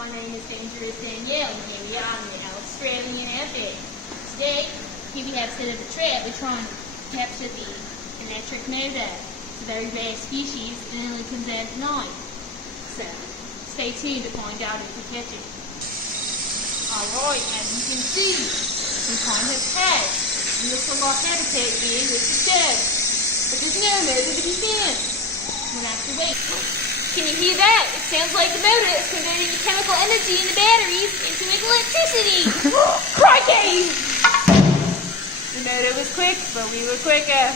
My name is Dangerous Danielle, and here we are in the Australian epic. Today, here we have set up a trap. We're trying to capture the electric motor. It's a very rare species, and it only comes out at night. So, stay tuned to find out if we catch it. Alright, as you can see, we kind of had missile lock habitat here, which is good. But there's no motor to be found. We'll have to wait. Can you hear that? It sounds like the motor is converting the chemical energy in the batteries into electricity. Crikey! The motor was quick, but we were quicker.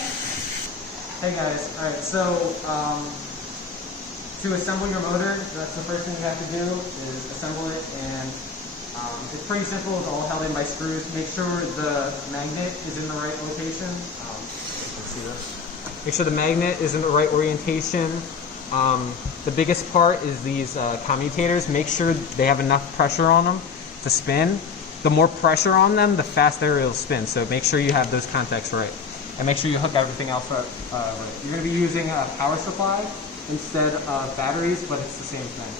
Hey guys, alright, so to assemble your motor, that's the first thing you have to do is assemble it, and it's pretty simple. It's all held in by screws. Make sure the magnet is in the right location. Let's see this. Make sure the magnet is in the right orientation. The biggest part is these commutators. Make sure they have enough pressure on them to spin. The more pressure on them, the faster it'll spin. So make sure you have those contacts right. And make sure you hook everything else up right. You're going to be using a power supply instead of batteries, but it's the same thing.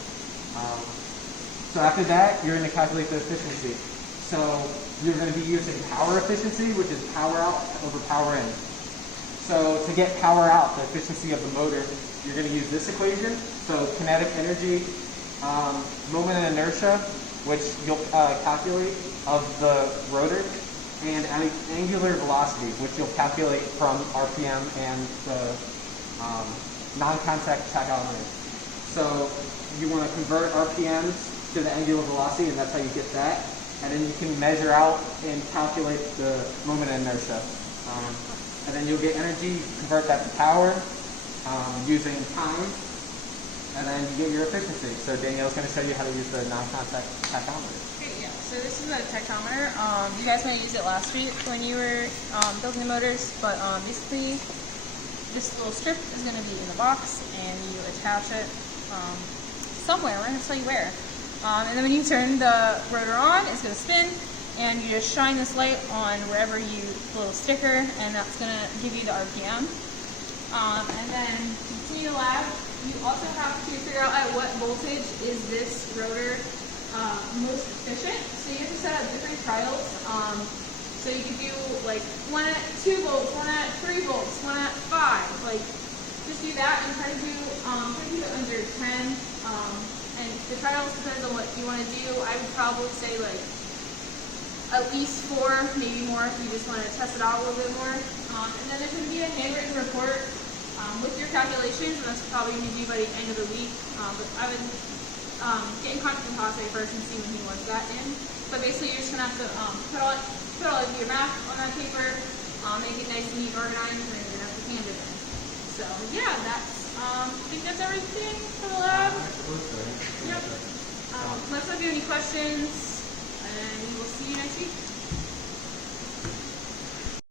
So after that, you're going to calculate the efficiency. So you're going to be using power efficiency, which is power out over power in. So to get power out, the efficiency of the motor, you're going to use this equation. So kinetic energy, moment of inertia, which you'll calculate of the rotor, and angular velocity, which you'll calculate from RPM and the non-contact tachometer. So you want to convert RPMs to the angular velocity, and that's how you get that. And then you can measure out and calculate the moment of inertia. And then you'll get energy, convert that to power using time, and then you get your efficiency. So Danielle's going to show you how to use the non-contact tachometer. Yeah, so this is a tachometer. You guys might have used it last week when you were building the motors, but basically this little strip is going to be in the box, and you attach it somewhere. We're going to tell you where. And then when you turn the rotor on, it's going to spin, and you just shine this light on wherever you the little sticker, and that's going to give you the RPM. And then to continue the lab, you also have to figure out at what voltage is this rotor most efficient. So you have to set up different trials. So you could do like one at 2 volts, one at 3 volts, one at 5. Like just do that and try to do it under 10. And the trials depends on what you want to do. I would probably say like at least 4, maybe more if you just want to test it out a little bit more. And then there's going to be a handwritten report with your calculations, and that's probably going to be by the end of the week. But I would get in contact with Jose first and see when he wants that in. But basically, you're just going to have to put all of your math on that paper, make it nice and neat, organized, and then you're going to have to hand it in. So yeah, I think that's everything for the lab. Yep. Let us know if you have any questions, and we will see you next week.